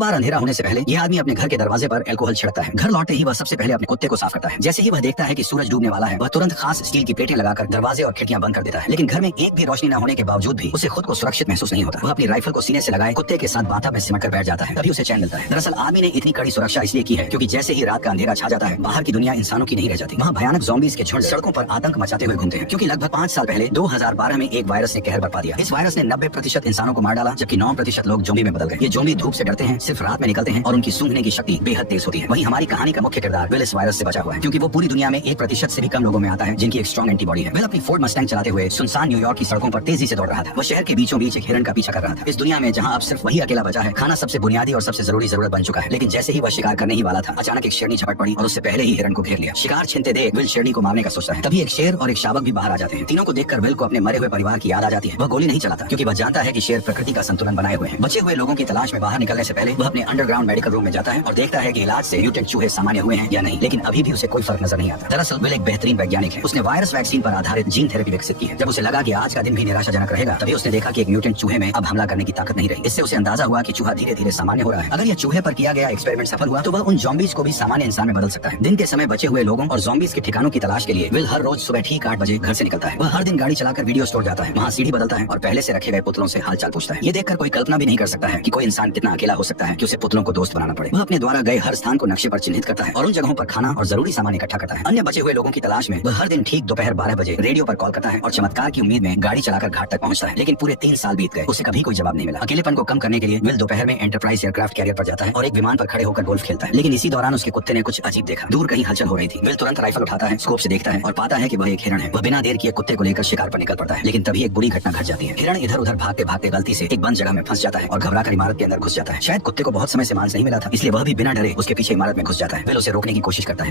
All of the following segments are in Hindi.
बार अंधेरा होने से पहले यह आदमी अपने घर के दरवाजे पर अल्कोहल छिड़कता है। घर लौटते ही वह सबसे पहले अपने कुत्ते को साफ करता है। जैसे ही वह देखता है कि सूरज डूबने वाला है, वह तुरंत खास स्टील की प्लेटें लगाकर दरवाजे और खिड़कियां बंद कर देता है। लेकिन घर में एक भी रोशनी न होने के बावजूद भी उसे खुद को सुरक्षित महसूस नहीं होता। वह अपनी राइफल को सीने से लगाए कुत्ते के साथ बाता में सिमट कर बैठ जाता है, तभी उसे चैन मिलता है। दरअसल आदमी ने इतनी कड़ी सुरक्षा इसलिए की है क्योंकि जैसे ही रात का अंधेरा छा जाता है, बाहर की दुनिया इंसानों की नहीं रह जाती। वहाँ भयानक ज़ॉम्बीज़ के झुंड सड़कों पर आतंक मचाते हुए घूमते हैं। क्योंकि लगभग 5 साल पहले 2012 में एक वायरस ने कहर बरपा दिया। इस वायरस ने 90% इंसानों को मार डाला, जबकि 9% लोग ज़ॉम्बी में बदल गए। ये ज़ॉम्बी धूप से डरते हैं, सिर्फ रात में निकलते हैं और उनकी सूंघने की शक्ति बेहद तेज होती है। वहीं हमारी कहानी का मुख्य किरदार विल इस वायरस से बचा हुआ है, क्योंकि वो पूरी दुनिया में 1% से भी कम लोगों में आता है जिनकी एक स्ट्रॉन्ग एंटीबॉडी है। विल अपनी फोर्ड मस्टैंग चलाते हुए सुनसान न्यूयॉर्क की सड़कों पर तेजी से दौड़ रहा था। वो शहर के बीचों बीच एक हिरण का पीछा कर रहा था। इस दुनिया में जहाँ अब सिर्फ वही अकेला बचा है, खाना सबसे बुनियादी और सबसे जरूरी जरूरत बन चुका है। लेकिन जैसे ही वह शिकार करने ही वाला था, अचानक एक शेरनी झपट पड़ी और उससे पहले ही हिरण को घेर लिया। शिकार छिनते देख विल शेरनी को मारने का सोचता है, तभी एक शेर और एक शावक भी बाहर आ जाते हैं। तीनों को देखकर विल को अपने मरे हुए परिवार की याद आ जाती है। वह गोली नहीं चलाता क्योंकि वह जानता है कि शेर प्रकृति का संतुलन बनाए हुए हैं। बचे हुए लोगों की तलाश में बाहर निकलने से पहले वह अपने अंडरग्राउंड मेडिकल रूम में जाता है और देखता है कि इलाज से म्यूटेंट चूहे सामान्य हुए हैं या नहीं, लेकिन अभी भी उसे कोई फर्क नजर नहीं आता। दरअसल विल एक बेहतरीन वैज्ञानिक है। उसने वायरस वैक्सीन पर आधारित जीन थेरेपी विकसित की है। जब उसे लगा कि आज का दिन भी निराशाजनक रहेगा, तभी उसने देखा कि एक म्यूटेंट चूहे में अब हमला करने की ताकत नहीं रही। इससे उसे अंदाजा हुआ कि चूहा धीरे धीरे सामान्य हो रहा है। अगर यह चूहे पर किया गया एक्सपेरिमेंट सफल हुआ तो वह उन ज़ॉम्बीज़ को भी सामान्य इंसान में बदल सकता है। दिन के समय बचे हुए लोगों और ज़ॉम्बीज़ के ठिकानों की तलाश के लिए विल हर रोज सुबह ठीक 8 बजे घर से निकलता है। वह हर दिन गाड़ी चलाकर वीडियो स्टोर जाता है, वहाँ सीढ़ी बदलता है और पहले से रखे गए पुतलों से हालचाल पूछता है। ये देखकर कोई कल्पना भी नहीं कर सकता है कि कोई इंसान कितना अकेला हो सकता है कि उसे पुतलों को दोस्त बनाना पड़े। वह अपने द्वारा गए हर स्थान को नक्शे पर चिन्हित करता है और उन जगहों पर खाना और जरूरी सामान इकट्ठा करता है। अन्य बचे हुए लोगों की तलाश में वह हर दिन ठीक दोपहर 12 बजे रेडियो पर कॉल करता है और चमत्कार की उम्मीद में गाड़ी चलाकर घाट तक पहुंचता है। लेकिन पूरे 3 साल बीत गए, उसे कभी कोई जवाब नहीं मिला। अकेलेपन को कम करने के लिए विल दोपहर में एंटरप्राइज एयरक्राफ्ट कैरियर पर जाता है और एक विमान पर खड़े होकर गोल्फ खेलता है। लेकिन इसी दौरान उसके कुत्ते ने कुछ अजीब देखा। दूर कहीं हलचल हो रही थी। विल तुरंत राइफल उठाता है, स्कोप से देखता है और पाता है कि वह एक हिरण है। वह बिना देर किए कुत्ते को लेकर शिकार पर निकल पड़ता है। लेकिन तभी एक बुरी घटना घट जाती है। हिरण इधर उधर भागते भागते गलती से एक बंद जगह में फंस जाता है और घबराकर इमारत के अंदर घुस जाता है। शायद कुत्ते को बहुत समय से मांस नहीं मिला था, इसलिए वह भी बिना डरे उसके पीछे इमारत में घुस जाता है। विल उसे रोकने की कोशिश करता है।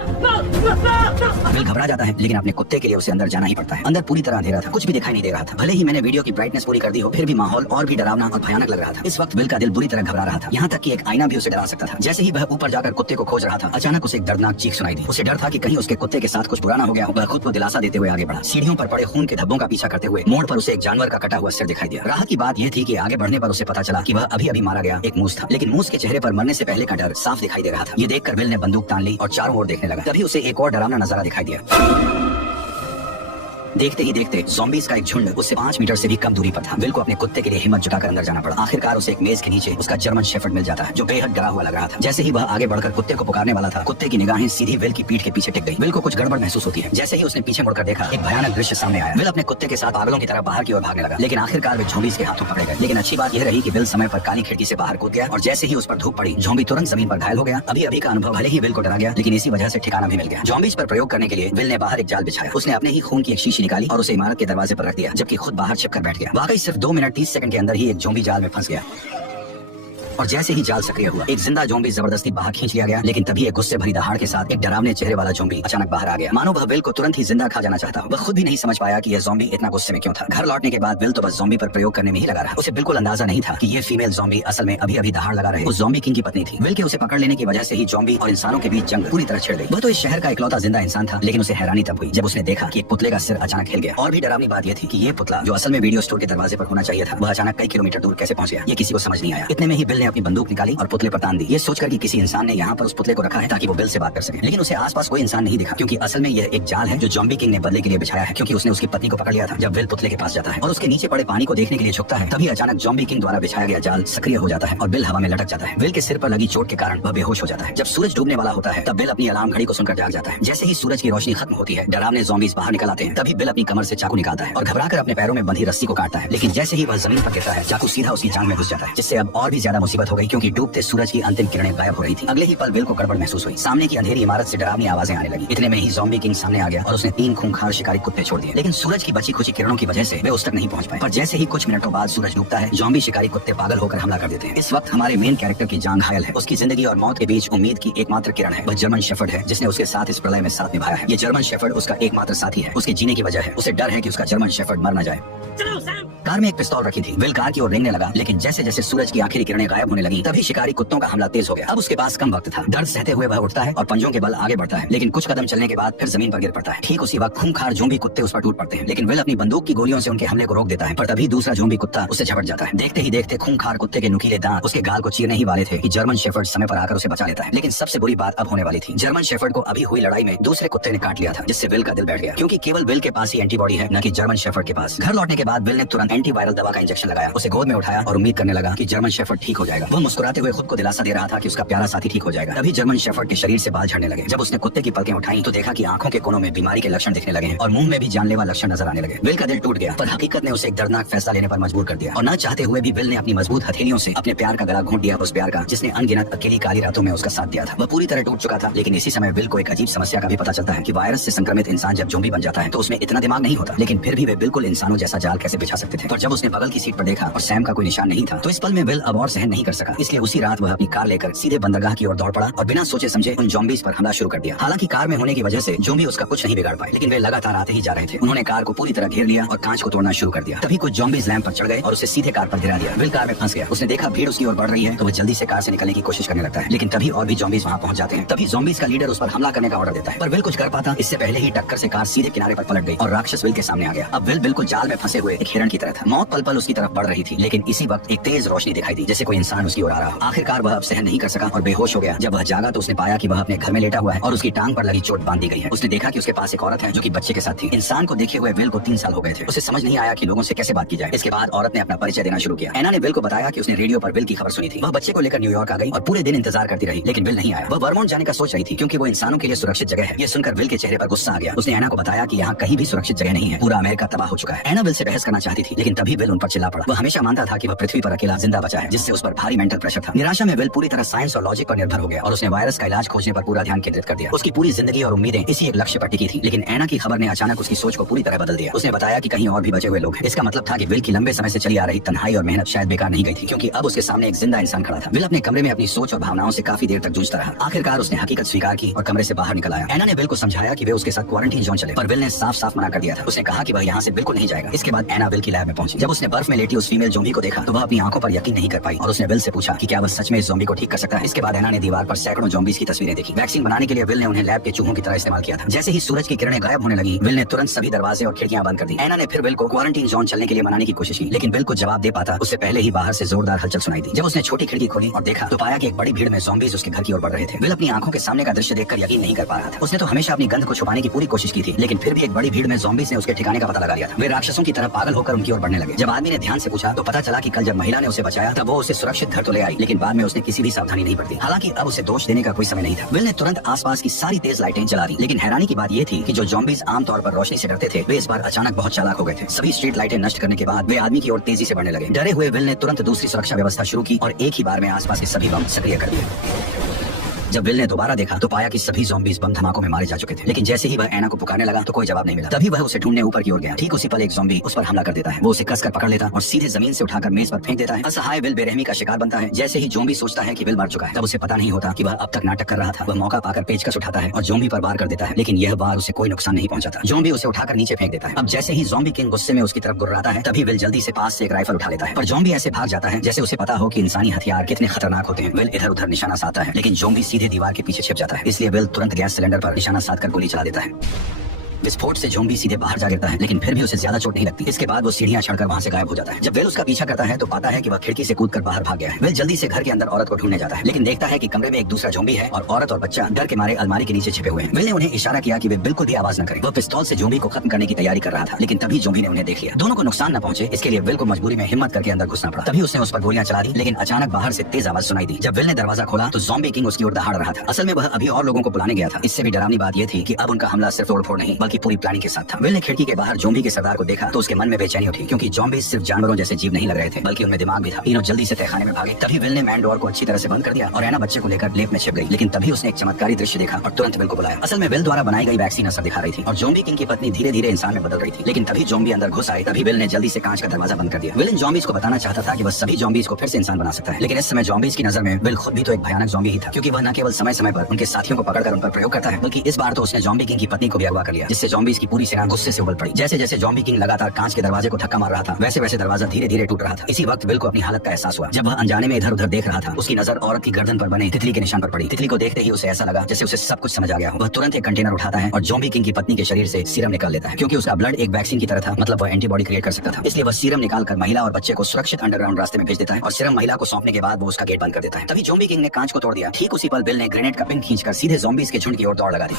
विल घबरा जाता है, लेकिन अपने कुत्ते के लिए उसे अंदर जाना ही पड़ता है। अंदर पूरी तरह अंधेरा था, कुछ भी दिखाई नहीं दे रहा था। भले ही मैंने वीडियो की ब्राइटनेस पूरी कर दी हो, फिर भी माहौल और भी डरावना और भयानक लग रहा था। इस वक्त विल का दिल बुरी तरह घबरा रहा था, यहाँ तक कि एक आईना भी उसे डरा सकता था। जैसे ही वह ऊपर जाकर कुत्ते को खोज रहा था, अचानक उसे एक दर्दनाक चीख सुनाई दी। उसे डर था कि कहीं उसके कुत्ते के साथ कुछ बुरा ना हो गया। वह खुद को दिलासा देते हुए आगे बढ़ा। सीढ़ियों पर पड़े खून के धब्बों का पीछा करते हुए मोड़ पर उसे एक जानवर का कटा हुआ सिर दिखाई दिया। राहत की बात यह थी कि आगे बढ़ने पर उसे पता चला कि वह अभी अभी मारा गया एक मूस था, लेकिन मूस के चेहरे पर मरने से पहले का डर साफ दिखाई दे रहा था। ये देखकर विल ने बंदूक तान ली और चारों ओर देखने लगा। तभी उसे एक और डरावना नजारा दिखाई दिया। देखते ही देखते ज़ॉम्बीज़ का एक झुंड उससे 5 मीटर से भी कम दूरी पर था। विल को अपने कुत्ते के लिए हिम्मत जुटाकर अंदर जाना पड़ा। आखिरकार उसे एक मेज के नीचे उसका जर्मन शेफर्ड मिल जाता है, जो बेहद डरा हुआ लग रहा था। जैसे ही वह आगे बढ़कर कुत्ते को पुकारने वाला था, कुत्ते की निगाहें सीधी विल की पीठ के पीछे टिक गई। विल को कुछ गड़बड़ महसूस होती है। जैसे ही उसने पीछे मुड़कर देखा, एक भयानक दृश्य सामने आया। विल अपने कुत्ते के साथ पागलों की तरह बाहर की ओर भागने लगा, लेकिन आखिरकार वे ज़ॉम्बीज़ के हाथों पकड़े गए। लेकिन अच्छी बात यह रही कि विल समय पर काली खिड़की से बाहर कूद गया और जैसे ही उस पर धूप पड़ी, ज़ॉम्बी तुरंत जमीन पर घायल हो गया। अभी अभी का अनुभव भले ही विल को डरा गया, लेकिन इसी वजह से ठिकाना भी मिल गया। ज़ॉम्बीज़ पर प्रयोग करने के लिए विल ने बाहर एक जाल बिछाया। उसने अपने ही खून की एक शीशी निकाली और उसे इमारत के दरवाजे पर रख दिया, जबकि खुद बाहर छिपकर बैठ गया। वाकई सिर्फ 2 मिनट 30 सेकंड के अंदर ही एक ज़ॉम्बी जाल में फंस गया और जैसे ही जाल सक्रिय हुआ, एक जिंदा ज़ॉम्बी जबरदस्ती बाहर खींच लिया गया। लेकिन तभी एक गुस्से भरी दहाड़ के साथ एक डरावने चेहरे वाला ज़ॉम्बी अचानक बाहर आ गया, मानो वह विल को तुरंत ही जिंदा खा जाना चाहता हो। वह खुद भी नहीं समझ पाया कि यह ज़ॉम्बी इतना गुस्से में क्यों था। घर लौटने के बाद विल तो बस ज़ॉम्बी पर प्रयोग करने में ही लगा रहा। उसे बिल्कुल अंदाजा नहीं था कि यह फीमेल ज़ॉम्बी असल में अभी अभी दहाड़ लगा रहे उस ज़ॉम्बी किंग की पत्नी थी। विल के उसे पकड़ लेने की वजह से ही ज़ॉम्बी और इंसानों के बीच जंग पूरी तरह छिड़ गई। वह तो इस शहर का इकलौता जिंदा इंसान था, लेकिन उसे हैरानी तब हुई जब उसने देखा कि एक पुतले का सिर अचानक हिल गया। और भी डरावनी बात यह थी कि यह पुतला, जो असल में वीडियो स्टोर के दरवाजे पर होना चाहिए था, वह अचानक कई किलोमीटर दूर कैसे पहुंच गया, ये किसी को समझ नहीं आया। इतने में ही विल ने अपनी बंदूक निकाली और पुतले पर तान दी, ये सोचकर कि किसी इंसान ने यहाँ पर उस पुतले को रखा है ताकि वो विल से बात कर सके। लेकिन उसे आसपास कोई इंसान नहीं दिखा, क्योंकि असल में यह एक जाल है जो ज़ॉम्बी किंग ने बदले के लिए बिछाया है, क्योंकि उसने उसकी पत्नी को पकड़ लिया था। जब विल पुतले के पास जाता है और उसके नीचे पड़े पानी को देखने के लिए झुकता है, तभी अचानक ज़ॉम्बी किंग द्वारा बिछाया गया जाल सक्रिय हो जाता है और विल हवा में लटक जाता है। विल के सिर पर लगी चोट के कारण वह बेहोश हो जाता है। जब सूरज डूबने वाला होता है, तब विल अपनी अलार्म घड़ी को सुनकर जाग जाता है। जैसे ही सूरज की रोशनी खत्म होती है, डरावने ज़ॉम्बीज़ बाहर निकल आते हैं। तभी विल अपनी कमर से चाकू निकालता है और घबराकर अपने पैरों में बंधी रस्सी को काटता है। लेकिन जैसे ही वह जमीन पर गिरता है, चाकू सीधा उसकी जांघ में घुस जाता है, जिससे अब और भी ज्यादा मुसीबत हो गई, क्योंकि डूबते सूरज की अंतिम किरणें गायब हो रही थी। अगले ही पल विल को गड़बड़ महसूस हुई। सामने की अंधेरी इमारत से डरावनी आवाजें आने लगी। इतने में ही ज़ॉम्बी किंग सामने आ गया और उसने 3 खूंखार शिकारी कुत्ते छोड़ दिए। लेकिन सूरज की बची खुची किरणों की वजह से वे उस तक नहीं पहुंच पाए। पर जैसे ही कुछ मिनटों बाद सूरज डूबता है, ज़ॉम्बी शिकारी कुत्ते पागल होकर हमला कर देते हैं। इस वक्त हमारे मेन कैरेक्टर की जान घायल है। उसकी जिंदगी और मौत के बीच उम्मीद की एकमात्र किरण है। वह जर्मन शेफर्ड है, जिसने उसके साथ इस प्रलय में साथ निभाया है। ये जर्मन शेफर्ड उसका एकमात्र साथी है। उसके जीने की वजह है, उसे डर है कि उसका जर्मन शेफर्ड मर न जाए। कार में एक पिस्तौल रखी थी। विल कार की ओर रेंगने लगा, लेकिन जैसे जैसे सूरज की आखिरी किरणें गायब होने लगी तभी शिकारी कुत्तों का हमला तेज हो गया। अब उसके पास कम वक्त था। दर्द सहते हुए वह उठता है और पंजों के बल आगे बढ़ता है, लेकिन कुछ कदम चलने के बाद फिर जमीन पर गिर पड़ता है। ठीक उसी वक्त खूंखार ज़ॉम्बी कुत्ते उस पर टूट पड़ते हैं, लेकिन विल अपनी बंदूक की गोलियों से उनके हमले को रोक देता है। पर तभी दूसरा ज़ॉम्बी कुत्ता उससे झपट जाता है। देखते ही देखते खूंखार कुत्ते के नुकीले दांत उसके गाल को चीरने ही वाले थे कि जर्मन शेफर्ड समय पर आकर उसे बचा लेता है। लेकिन सबसे बुरी बात अब होने वाली थी। जर्मन शेफर्ड को अभी हुई लड़ाई में दूसरे कुत्ते ने काट लिया था, जिससे विल का दिल बैठ गया, क्योंकि केवल विल के पास ही एंटीबॉडी है, न कि जर्मन शेफर्ड के पास। घर लौटने के बाद विल ने तुरंत एंटीवायरल दवा का इंजेक्शन लगाया, उसे गोद में उठाया और उम्मीद करने लगा कि जर्मन शेफर्ड ठीक हो जाएगा। वह मुस्कुराते हुए खुद को दिलासा दे रहा था कि उसका प्यारा साथी ठीक हो जाएगा। तभी जर्मन शेफर्ड के शरीर से बाल झड़ने लगे। जब उसने कुत्ते की पलकें उठाई तो देखा कि आंखों के कोनों में बीमारी के लक्षण दिखने लगे हैं और मुंह में भी जानलेवा लक्षण नजर आने लगे। विल का दिल टूट गया, पर हकीकत ने उसे एक दर्दनाक फैसला लेने पर मजबूर कर दिया और न चाहते हुए भी विल ने अपनी मजबूत हथेलियों से अपने प्यार का गला घोंट दिया, उस प्यार का जिसने अनगिनत अकेली काली रातों में उसका साथ दिया था। वह पूरी तरह टूट चुका था। लेकिन इसी समय विल को एक अजीब समस्या का भी पता चलता है कि वायरस से संक्रमित इंसान जब ज़ॉम्बी बन जाता है तो उसमें इतना दिमाग नहीं होता, लेकिन फिर भी वे बिल्कुल इंसानों जैसा जाल कैसे बिछा सकते थे। पर जब उसने बगल की सीट पर देखा और सैम का कोई निशान नहीं था तो इस पल में विल अब और सहन नहीं कर सका। इसलिए उसी रात वह अपनी कार लेकर सीधे बंदरगाह की ओर दौड़ पड़ा और बिना सोचे समझे उन ज़ॉम्बीज़ पर हमला शुरू कर दिया। हालांकि कार में होने की वजह से ज़ॉम्बी उसका कुछ नहीं बिगाड़ पाए, लेकिन वे लगातार आते ही जा रहे थे। उन्होंने कार को पूरी तरह घेर लिया और कांच को तोड़ना शुरू कर दिया। तभी कुछ ज़ॉम्बीज़ लैंप पर चढ़ गए और उसे सीधे कार पर गिरा दिया। विल कार में फंस गया। उसने देखा भीड़ उसकी ओर बढ़ रही है तो वह जल्दी से कार से निकलने की कोशिश करने लगता है, लेकिन तभी और भी ज़ॉम्बीज़ वहां पहुंच जाते हैं। तभी ज़ॉम्बीज़ का लीडर उस पर हमला करने का ऑर्डर देता है, पर विल कुछ कर पाता इससे पहले ही टक्कर से कार सीधे किनारे पर पलट गई और राक्षस विल के सामने आ गया। अब विल बिल्कुल जाल में फंसे हुए एक हिरण की तरह था। मौत पल पल उसकी तरफ बढ़ रही थी, लेकिन इसी वक्त एक तेज रोशनी दिखाई दी, जैसे कोई इंसान उसकी ओर आ रहा हो। आखिरकार वह अब सहन नहीं कर सका और बेहोश हो गया। जब वह जागा तो उसने पाया कि वह अपने घर में लेटा हुआ है और उसकी टांग पर लगी चोट बांध दी गई है। उसने देखा कि उसके पास एक औरत है जो कि बच्चे के साथ थी। इंसान को देखे हुए विल को 3 साल हो गए थे। उसे समझ नहीं आया कि लोगों से कैसे बात की जाए। इसके बाद औरत ने अपना परिचय देना शुरू किया। एना ने विल को बताया कि उसने रेडियो पर विल की खबर सुनी थी। वह बच्चे को लेकर न्यूयॉर्क आ गई और पूरे दिन इंतजार करती रही, लेकिन विल नहीं आया। वह वर्मोंट जाने का सोच रही थी क्योंकि वो इंसानों के लिए सुरक्षित जगह है। ये सुनकर विल के चेहरे पर गुस्सा आ गया। उसने एना को बताया कि यहाँ कहीं भी सुरक्षित जगह नहीं है, पूरा अमेरिका तबाह हो चुका है। एना विल से बहस करना चाहती थी, लेकिन तभी विल उन पर चिल्ला पड़ा। वह हमेशा मानता था कि वह पृथ्वी पर अकेला जिंदा बचा है, जिससे उस पर भारी मेंटल प्रेशर था। निराशा में विल पूरी तरह साइंस और लॉजिक पर निर्भर हो गया और उसने वायरस का इलाज खोजने पर पूरा ध्यान केंद्रित कर दिया। उसकी पूरी जिंदगी और उम्मीदें इसी एक लक्ष्य पर टिकी थी। लेकिन एना की खबर ने अचानक उसकी सोच को पूरी तरह बदल दिया। उसने बताया कि कहीं और भी बचे हुए लोग हैं। इसका मतलब था कि विल की लंबे समय से चली आ रही तन्हाई और मेहनत शायद बेकार नहीं गई थी, क्योंकि अब उसके सामने एक जिंदा इंसान खड़ा था। विल अपने कमरे में अपनी सोच और भावनाओं से काफी देर तक जूझता रहा। आखिरकार उसने हकीकत स्वीकार की और कमरे से बाहर निकल आया। एना ने विल को समझाया कि वे उसके साथ क्वारंटीन जोन चले, पर विल ने साफ साफ मना कर दिया था। उसने कहा कि वह यहाँ से बिल्कुल नहीं जाएगा। इसके बाद एना विल की लैब में पहुंची। जब उसने बर्फ में लेटी उस फीमेल ज़ॉम्बी को देखा तो वह अपनी आंखों पर यकीन नहीं कर पाई और उसने विल से पूछा कि क्या वह सच में इस ज़ॉम्बी को ठीक कर सकता है। इसके बाद एना ने दीवार पर सैकड़ों ज़ॉम्बीज़ की तस्वीरें देखी। वैक्सीन बनाने के लिए विल ने उन्हें लैब के चूहों की तरह इस्तेमाल किया था। जैसे ही सूरज की किरणें गायब होने लगी, विल ने तुरंत सभी दरवाजे और खिड़कियां बंद कर दी। एना ने फिर विल को क्वारंटीन जोन चलने के लिए मनाने की कोशिश की, लेकिन विल को जवाब दे पाता उससे पहले ही बाहर से जोरदार हलचल सुनाई दी। जब उसने छोटी खिड़की खोली और देखा तो पाया कि एक बड़ी भीड़ में ज़ॉम्बीज़ उसके घर की ओर बढ़ रहे थे। विल अपनी आंखों के सामने का दृश्य देखकर यकीन नहीं कर पा रहा था। उसने तो हमेशा अपनी गंध को छुपाने की पूरी कोशिश की थी, लेकिन फिर भी एक बड़ी भीड़ में ज़ॉम्बीज़ ने उसके ठिकाने का पता लगा लिया था। वे राक्षसों की तरह पागल होकर उनकी ओर बढ़ने लगे। जब आदमी ने ध्यान से पूछा तो पता चला कि कल जब महिला ने उसे बचाया तब वो उसे सुरक्षित घर तो ले आई, लेकिन बाद में उसने किसी भी सावधानी नहीं बरती। हालांकि अब उसे दोष देने का कोई समय नहीं था। विल ने तुरंत आसपास की सारी तेज लाइटें जला दी, लेकिन हैरानी की बात यह थी कि जो ज़ॉम्बीज़ आमतौर पर रोशनी से डरते थे वे इस बार अचानक बहुत चालाक हो गए थे। सभी स्ट्रीट लाइटें नष्ट करने के बाद वे आदमी की ओर तेजी से बढ़ने लगे। डरे हुए विल ने तुरंत दूसरी सुरक्षा व्यवस्था शुरू की और एक ही बार में आसपास के सभी बम सक्रिय कर दिए। जब विल ने दोबारा देखा तो पाया कि सभी ज़ॉम्बीज़ बम धमाकों में मारे जा चुके थे, लेकिन जैसे ही वह एना को पुकारने लगा तो कोई जवाब नहीं मिला। तभी वह उसे ढूंढने ऊपर की ओर गया। ठीक उसी पल एक ज़ॉम्बी उस पर हमला कर देता है। वो उसे कसकर पकड़ लेता और सीधे जमीन से उठाकर मेज पर फेंक देता है। असहाय विल बेरहमी का शिकार बनता है। जैसे ही ज़ॉम्बी सोचता है कि विल मर चुका है, तब उसे पता नहीं होता कि वह अब तक नाटक कर रहा था। वह मौका पाकर पेचकस उठाता है और ज़ॉम्बी पर वार कर देता है, लेकिन यह बार उसे कोई नुकसान नहीं पहुंचाता। ज़ॉम्बी उसे उठाकर नीचे फेंक देता है। अब जैसे ही ज़ॉम्बी किंग गुस्से में उसकी तरफ गुर्राता है, तभी विल जल्दी से पास से एक राइफल उठा लेता है। पर ज़ॉम्बी ऐसे भाग जाता है जैसे उसे पता हो कि इंसानी हथियार कितने खतरनाक होते हैं। विल इधर उधर निशाना साधता है, लेकिन ज़ॉम्बी सीधे दीवार के पीछे छिप जाता है। इसलिए विल तुरंत गैस सिलेंडर पर निशाना साधकर गोली चला देता है। विस्फोट से ज़ॉम्बी सीधे बाहर जा गिरता है, लेकिन फिर भी उसे ज्यादा चोट नहीं लगती। इसके बाद वो सीढ़ियां चढ़कर वहां से गायब हो जाता है। जब विल उसका पीछा करता है तो पाता है कि वह खिड़की से कूदकर बाहर भाग गया है। विल जल्दी से घर के अंदर औरत को ढूंढने जाता है, लेकिन देखता है कि कमरे में एक दूसरा ज़ॉम्बी है और औरत और बच्चा डर के मारे अलमारी के नीचे छिपे हुए हैं। विल ने उन्हें इशारा किया कि वे बिल्कुल भी आवाज न करें। वह पिस्तौल से ज़ॉम्बी को खत्म करने की तैयारी कर रहा था, लेकिन तभी ज़ॉम्बी ने उन्हें देख लिया। दोनों को नुकसान न पहुंचे इसके लिए विल को मजबूरी में हिम्मत करके अंदर घुसना पड़ा। तभी उसने उस पर गोलियां चला दी, लेकिन अचानक बाहर से तेज आवाज सुनाई दी। जब विल ने दरवाजा खोला तो ज़ॉम्बी किंग उसकी ओर दहाड़ रहा था। असल में वह अभी और लोगों को बुलाने गया था। इससे भी डरावनी बात यह थी कि अब उनका हमला सिर्फ तोड़फोड़ नहीं बल्कि पूरी प्लानिंग के साथ था। विल ने खिड़की के बाहर ज़ॉम्बी के सरदार को देखा तो उसके मन में बेचैनी उठी, क्योंकि ज़ॉम्बी सिर्फ जानवरों जैसे जीव नहीं लग रहे थे बल्कि उनमें दिमाग भी था। तीनों जल्दी से तहखाने में भागे। तभी विल ने मैन डोर को अच्छी तरह से बंद कर दिया और एना बच्चे को लेकर लेप में छिप गई। लेकिन तभी उसने एक चमत्कारी दृश्य देखा और तुरंत विल को बुलाया। असल में विल द्वारा बनाई गई वैक्सीन असर दिखा रही थी और ज़ॉम्बी किंग की पत्नी धीरे धीरे इंसान में बदल रही थी। लेकिन तभी ज़ॉम्बी अंदर घुस आए। तभी विल ने जल्दी से कांच का दरवाजा बंद कर दिया। विल इन ज़ॉम्बीज़ को बताना चाहता था कि वह सभी ज़ॉम्बीज़ को फिर से इंसान बना सकता है, लेकिन इस समय ज़ॉम्बीज़ की नजर में विल खुद भी तो एक भयानक ज़ॉम्बी ही था, क्योंकि वह न केवल समय समय पर उनके साथियों को पकड़कर उन पर प्रयोग करता है, बल्कि इस बार तो उसने ज़ॉम्बी किंग की पत्नी को भी अगवा कर लिया, जिससे जिससे ज़ॉम्बीज की पूरी सेना गुस्से से उबल पड़ी। जैसे जैसे ज़ॉम्बी किंग लगातार कांच के दरवाजे को धक्का मार रहा था, वैसे वैसे दरवाजा धीरे धीरे टूट रहा था। इसी वक्त बिल को अपनी हालत का एहसास हुआ। जब वह अनजाने में इधर उधर देख रहा था, उसकी नजर औरत की गर्दन पर बने तितली के निशान पर पड़ी। तितली को देखते ही उसे ऐसा लगा जैसे उसे सब कुछ समझ आ गया हो। वह तुरंत एक कंटेनर उठाता है और ज़ॉम्बी किंग की पत्नी के शरीर से सीरम निकाल लेता है। क्योंकि उसका ब्लड एक वैक्सीन की तरह था, मतलब वह एंटीबॉडी क्रिएट कर सकता था। इसलिए वह सीरम निकालकर महिला और बच्चे को सुरक्षित अंडरग्राउंड रास्ते में भेज देता है और सीरम महिला को सौंपने के बाद वो उसका गेट बंद कर देता है। तभी ज़ॉम्बी किंग ने कांच को तोड़ दिया। ठीक उसी पल बिल ने ग्रेनेड का पिन खींचकर सीधे ज़ॉम्बीज के झुंड की ओर दौड़ लगा दी।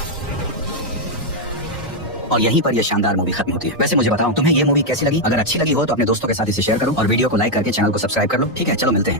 और यहीं पर यह शानदार मूवी खत्म होती है। वैसे मुझे बताओ, तुम्हें ये मूवी कैसी लगी? अगर अच्छी लगी हो तो अपने दोस्तों के साथ इसे शेयर करो और वीडियो को लाइक करके चैनल को सब्सक्राइब कर लो। ठीक है, चलो मिलते हैं।